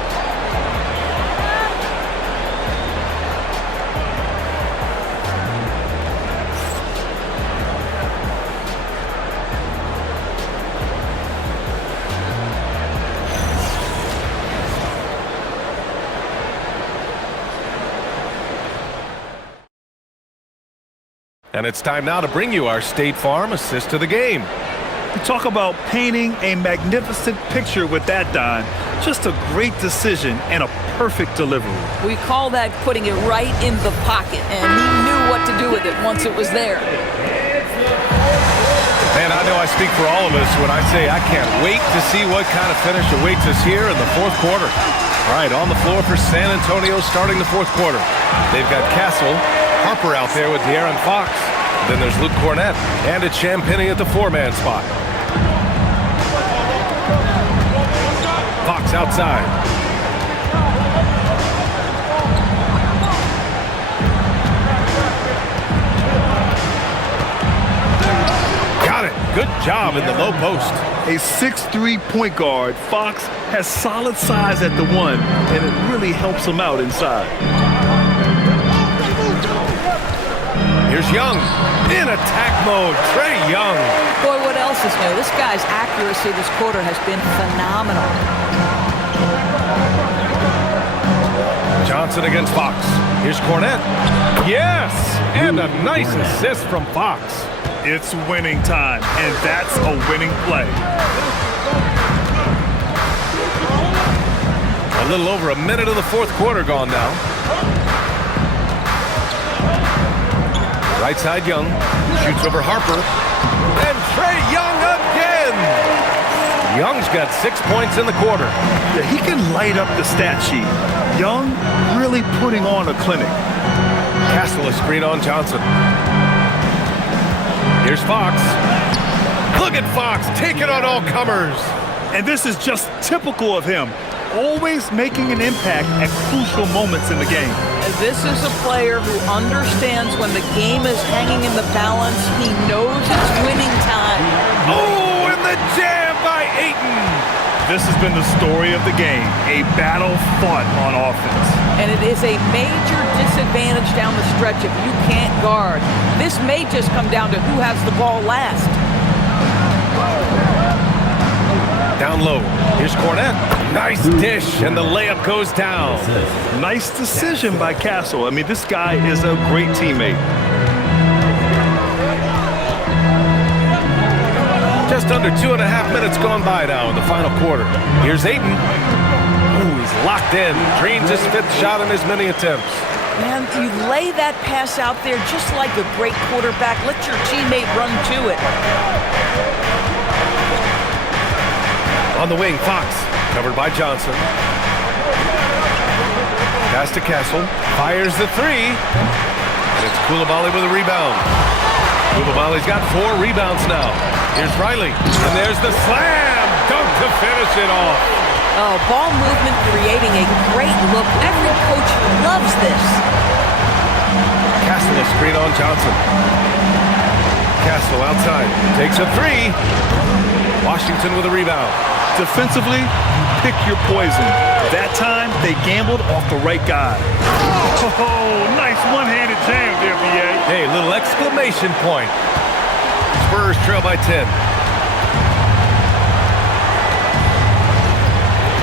And it's time now to bring you our State Farm assist of the game. You talk about painting a magnificent picture with that, Don. Just a great decision and a perfect delivery. We call that putting it right in the pocket, and he knew what to do with it once it was there. And I know I speak for all of us when I say I can't wait to see what kind of finish awaits us here in the fourth quarter. All right, on the floor for San Antonio starting the fourth quarter. They've got Castle, Harper out there with De'Aaron Fox. Then there's Luke Cornett, and it's Champagnie at the four-man spot. Fox outside. Got it. Good job in the low post. A 6'3" point guard, Fox has solid size at the one, and it really helps him out inside. Here's Young in attack mode. Trae Young. Boy, what else is new? This guy's accuracy this quarter has been phenomenal. Johnson against Fox. Here's Cornett. Yes! And a nice assist from Fox. It's winning time, and that's a winning play. A little over a minute of the fourth quarter gone now. Right side Young. Shoots over Harper. And Trae Young again! Young's got 6 points in the quarter. Yeah, he can light up the stat sheet. Young really putting on a clinic. Castle a screen on Johnson. Here's Fox. Look at Fox taking on all comers. And this is just typical of him. Always making an impact at crucial moments in the game. And this is a player who understands when the game is hanging in the balance. He knows it's winning time. Oh, and the jam by Ayton. This has been the story of the game. A battle fought on offense. And it is a major disadvantage down the stretch if you can't guard. This may just come down to who has the ball last. Down low. Here's Cornett. Nice dish, and the layup goes down. Nice decision by Castle. I mean, this guy is a great teammate. Just under 2.5 minutes gone by now in the final quarter. Here's Ayton. Ooh, he's locked in. Drains his fifth shot in as many attempts. Man, you lay that pass out there just like a great quarterback. Let your teammate run to it. On the wing, Fox, covered by Johnson. Pass to Castle, fires the three. And it's Coulibaly with a rebound. Coulibaly's got 4 rebounds now. Here's Riley, and there's the slam dunk to finish it off. Oh, ball movement creating a great look. Every coach loves this. Castle a screen on Johnson. Castle outside, takes a 3. Washington with a rebound. Defensively, pick your poison. That time, they gambled off the right guy. Oh, nice one-handed jam there, B.A. Hey, little exclamation point. Spurs trail by 10.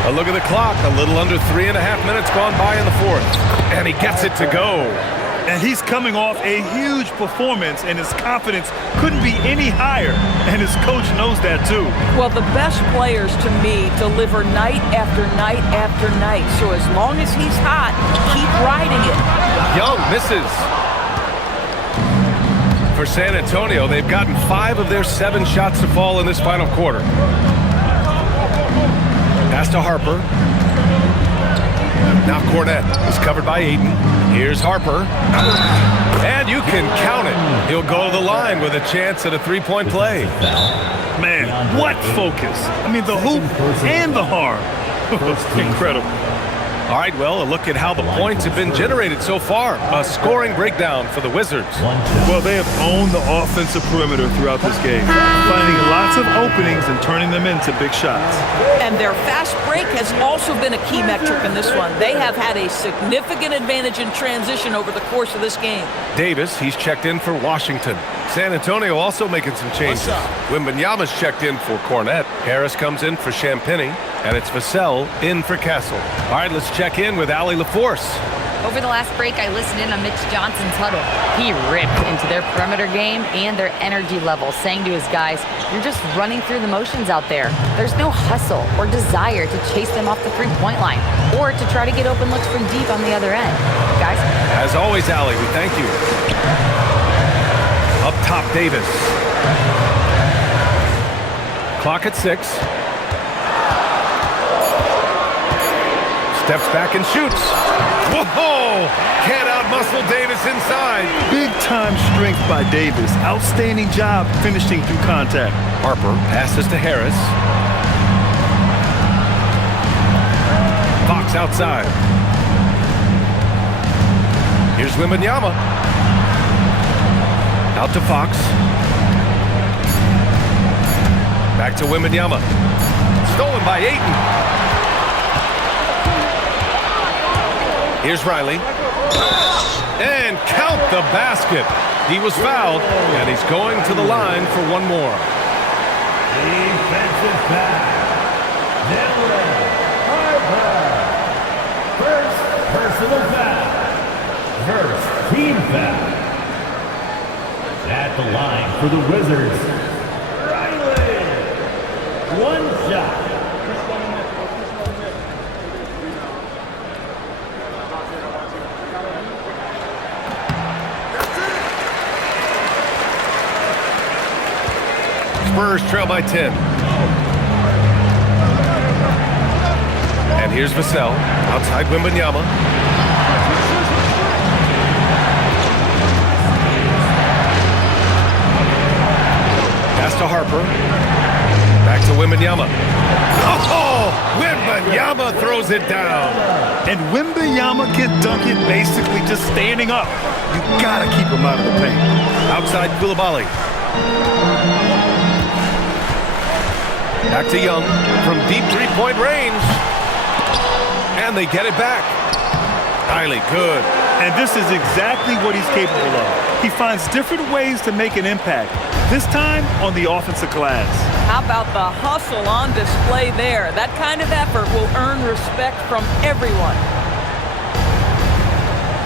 A look at the clock. A little under 3.5 minutes gone by in the fourth. And he gets it to go. And he's coming off a huge performance, and his confidence couldn't be any higher. And his coach knows that, too. Well, the best players, to me, deliver night after night after night. So as long as he's hot, keep riding it. Young misses. For San Antonio, they've gotten 5 of their 7 shots to fall in this final quarter. Pass to Harper. Now Cornett is covered by Ayton. Here's Harper. And you can count it. He'll go to the line with a chance at a 3-point play. Man, what focus. I mean, the hoop and the harm. Incredible. All right, well, a look at how the points have been generated so far. A scoring breakdown for the Wizards. Well, they have owned the offensive perimeter throughout this game, finding lots of openings and turning them into big shots. And their fast break has also been a key metric in this one. They have had a significant advantage in transition over the course of this game. Davis, he's checked in for Washington. San Antonio also making some changes. Wembanyama's checked in for Cornett. Harris comes in for Champagnie. And it's Vassell in for Castle. All right, let's check in with Allie LaForce. Over the last break, I listened in on Mitch Johnson's huddle. He ripped into their perimeter game and their energy level, saying to his guys, "You're just running through the motions out there. There's no hustle or desire to chase them off the three-point line or to try to get open looks from deep on the other end." Guys? As always, Allie, we thank you. Up top, Davis. Clock at 6. Steps back and shoots. Whoa! Can't out-muscle Davis inside. Big-time strength by Davis. Outstanding job finishing through contact. Harper passes to Harris. Fox outside. Here's Wembanyama. Out to Fox. Back to Wembanyama. Stolen by Ayton. Here's Riley. And count the basket. He was fouled, and he's going to the line for one more. Defensive foul. Harper. First personal foul. First team foul. At the line for the Wizards, Riley. One shot. Spurs trail by 10. And here's Vassell outside Wembanyama. Pass to Harper. Back to Wembanyama. Oh! Wembanyama throws it down. And Wembanyama can dunk it basically just standing up. You gotta keep him out of the paint. Outside Coulibaly. Back to Young from deep three-point range. And they get it back. Highly good. And this is exactly what he's capable of. He finds different ways to make an impact. This time on the offensive glass. How about the hustle on display there? That kind of effort will earn respect from everyone.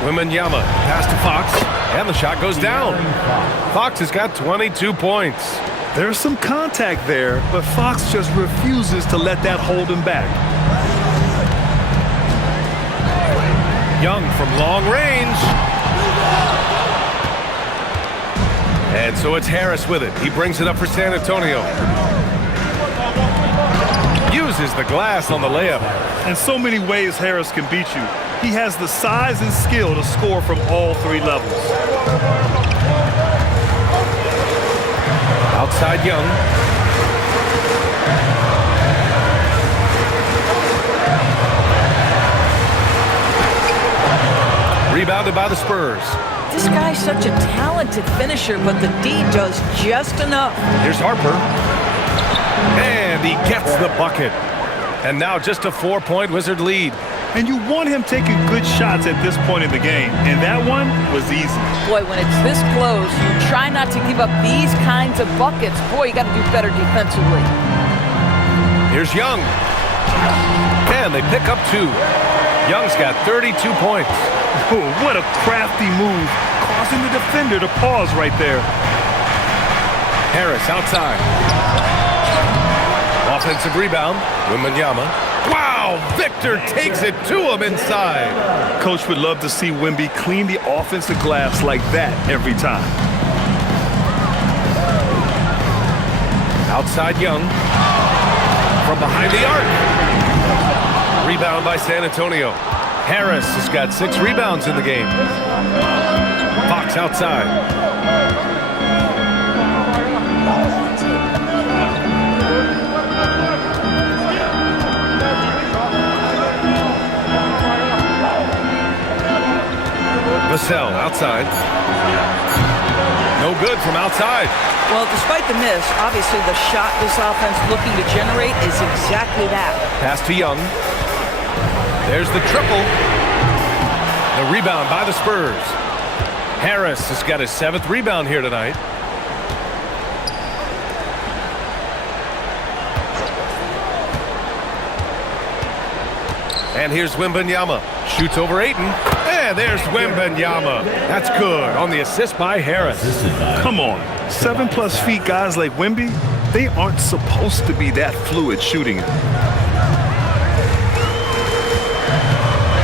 Wembanyama pass to Fox, and the shot goes down. Fox has got 22 points. There's some contact there, but Fox just refuses to let that hold him back. Young from long range. And so it's Harris with it. He brings it up for San Antonio. Uses the glass on the layup. In so many ways Harris can beat you. He has the size and skill to score from all three levels. Outside Young. Rebounded by the Spurs. This guy's such a talented finisher, but the D does just enough. Here's Harper. And he gets the bucket. And now just a 4-point Wizard lead. And you want him taking good shots at this point in the game. And that one was easy. Boy, when it's this close, you try not to give up these kinds of buckets. Boy, you got to do better defensively. Here's Young. And they pick up 2. Young's got 32 points. Oh, what a crafty move, causing the defender to pause right there. Harris outside. Offensive rebound. Wembanyama. Wow! Victor takes it to him inside. Coach would love to see Wemby clean the offensive glass like that every time. Outside Young. From behind the arc. Rebound by San Antonio. Harris has got 6 rebounds in the game. Fox outside. Vassell outside. No good from outside. Well, despite the miss, obviously the shot this offense looking to generate is exactly that. Pass to Young. There's the triple. The rebound by the Spurs. Harris has got his 7th rebound here tonight. And here's Wembanyama. Shoots over Ayton. And there's Wembanyama. That's good on the assist by Harris. Come on. 7+ feet guys like Wemby, they aren't supposed to be that fluid shooting it.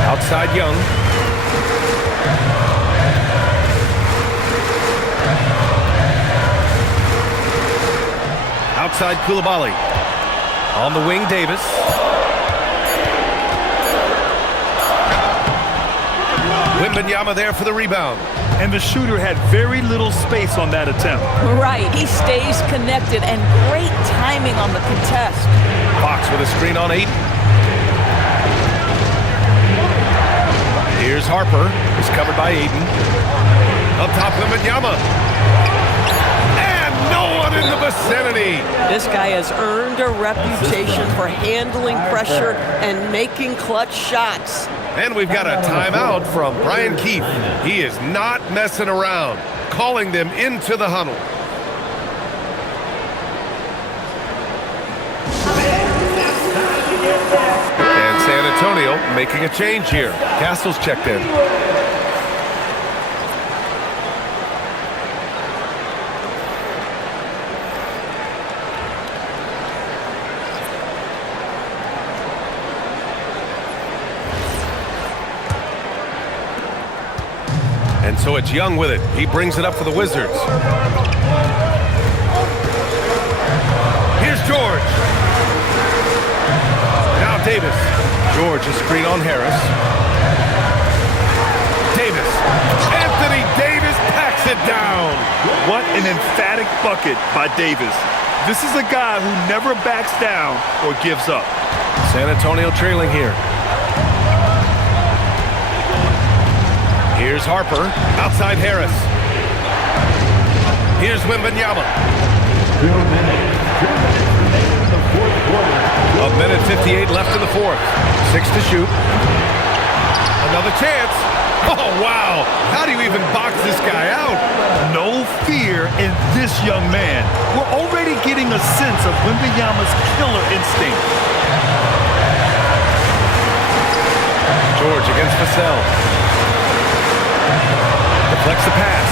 Outside Young. Outside Coulibaly. On the wing, Davis. Wembanyama there for the rebound. And the shooter had very little space on that attempt. Right, he stays connected and great timing on the contest. Fox with a screen on 8. Here's Harper. He's covered by Aiden. Up top, Wembanyama. And no one in the vicinity. This guy has earned a reputation for handling pressure and making clutch shots. And we've got a timeout from Brian Keefe. He is not messing around, calling them into the huddle. And San Antonio making a change here. Castle's checked in. And so it's Young with it. He brings it up for the Wizards. Here's George. Now Davis. George, a screen on Harris. Davis. Anthony Davis packs it down. What an emphatic bucket by Davis. This is a guy who never backs down or gives up. San Antonio trailing here. Here's Harper, outside Harris. Here's Wembanyama. 1:58 left in the fourth. 6 to shoot. Another chance. Oh, wow. How do you even box this guy out? No fear in this young man. We're already getting a sense of Wembanyama's killer instinct. George against Vassell. Deflects the pass.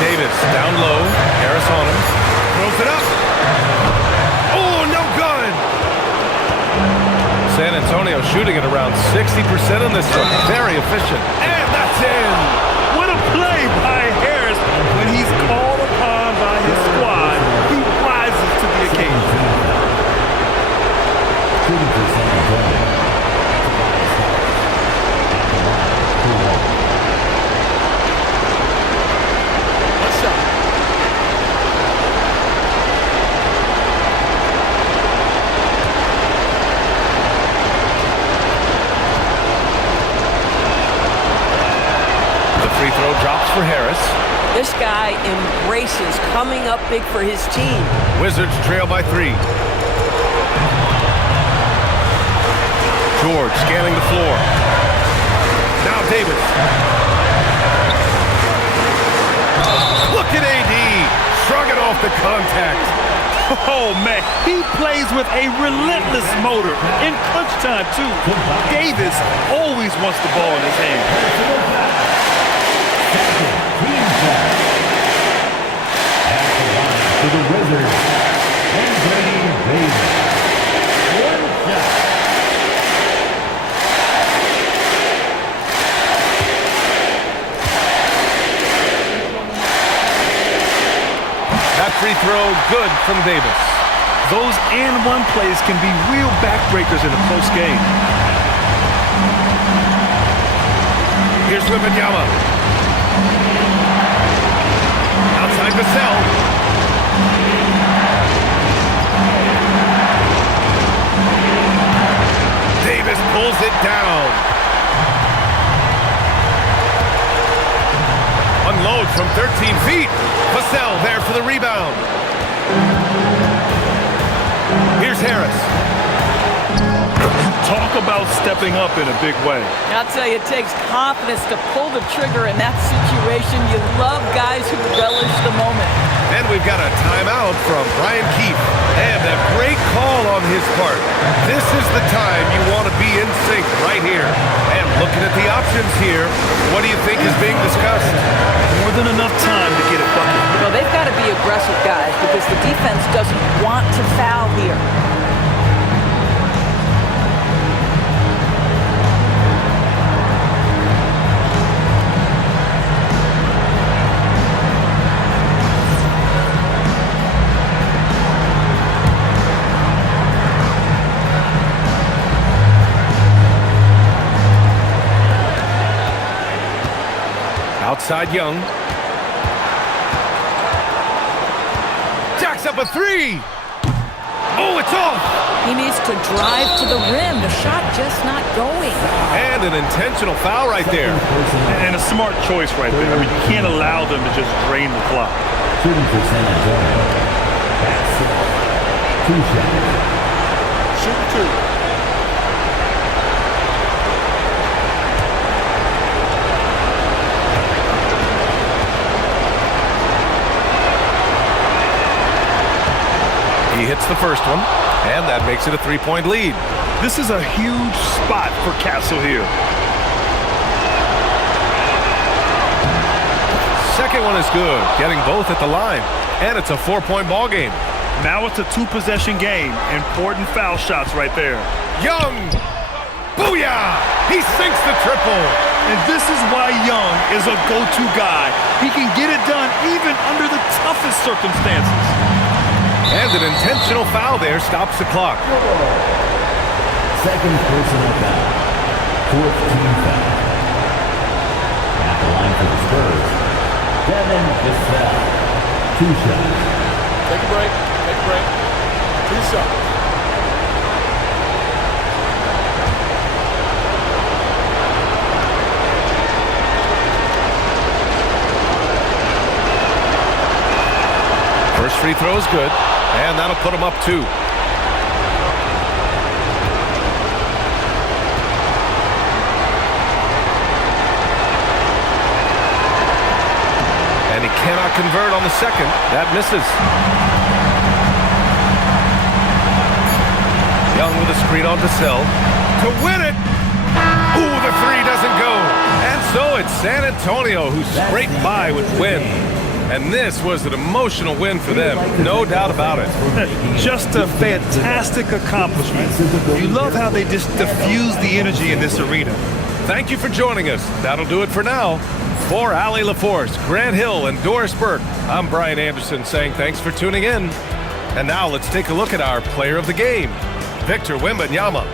Davis down low. Harris on him. Throws it up. Oh, no good. San Antonio shooting at around 60% on this one. Very efficient. And that's in. What a play by Harris. When he's called upon by his squad, he rises to the occasion. Free throw drops for Harris. This guy embraces coming up big for his team. Wizards trail by 3. George scanning the floor. Now Davis. Look at AD shrugging off the contact. Oh, man, he plays with a relentless motor. In clutch time, too. Davis always wants the ball in his hand. For the Wizards, Anthony Davis. 1 shot. That free throw good from Davis. Those and-one plays can be real backbreakers in a close game. Here's Wembanyama. Outside Vassell. Davis pulls it down. Unload from 13 feet. Vassell there for the rebound. Here's Harris. Talk about stepping up in a big way. I'll tell you, it takes confidence to pull the trigger in that situation. You love guys who relish the moment. And we've got a timeout from Brian Keefe. And a great call on his part. This is the time you want to be in sync right here. And looking at the options here, what do you think is being discussed? More than enough time to get a bucket. You know, they've got to be aggressive, guys, because the defense doesn't want to foul here. Outside Young. Jacks up a three. Oh, it's off. He needs to drive to the rim. The shot just not going. And an intentional foul right there. And a smart choice right there. I mean, you can't allow them to just drain the clock. Shooting for San Antonio. That's 2 shots. Shoot 2. He hits the first one, and that makes it a 3-point lead. This is a huge spot for Castle here. Second one is good, getting both at the line, and it's a 4-point ball game. Now it's a 2-possession game. Important foul shots right there. Young! Booyah! He sinks the triple. And this is why Young is a go-to guy. He can get it done even under the toughest circumstances. And an intentional foul there stops the clock. Second personal foul. 4th team foul. At the line for the Spurs, Devin Vassell. 2 shots. Take a break. Take a break. 2 shots. First free throw is good, and that'll put him up 2. And he cannot convert on the second. That misses. Young with a screen on Vassell to win it. Ooh, the 3 doesn't go. And so it's San Antonio who scraped by with win. And this was an emotional win for them, no doubt about it. Just a fantastic accomplishment. You love how they just diffuse the energy in this arena. Thank you for joining us. That'll do it for now. For Allie LaForce, Grant Hill, and Doris Burke, I'm Brian Anderson saying thanks for tuning in. And now let's take a look at our player of the game, Victor Wembanyama.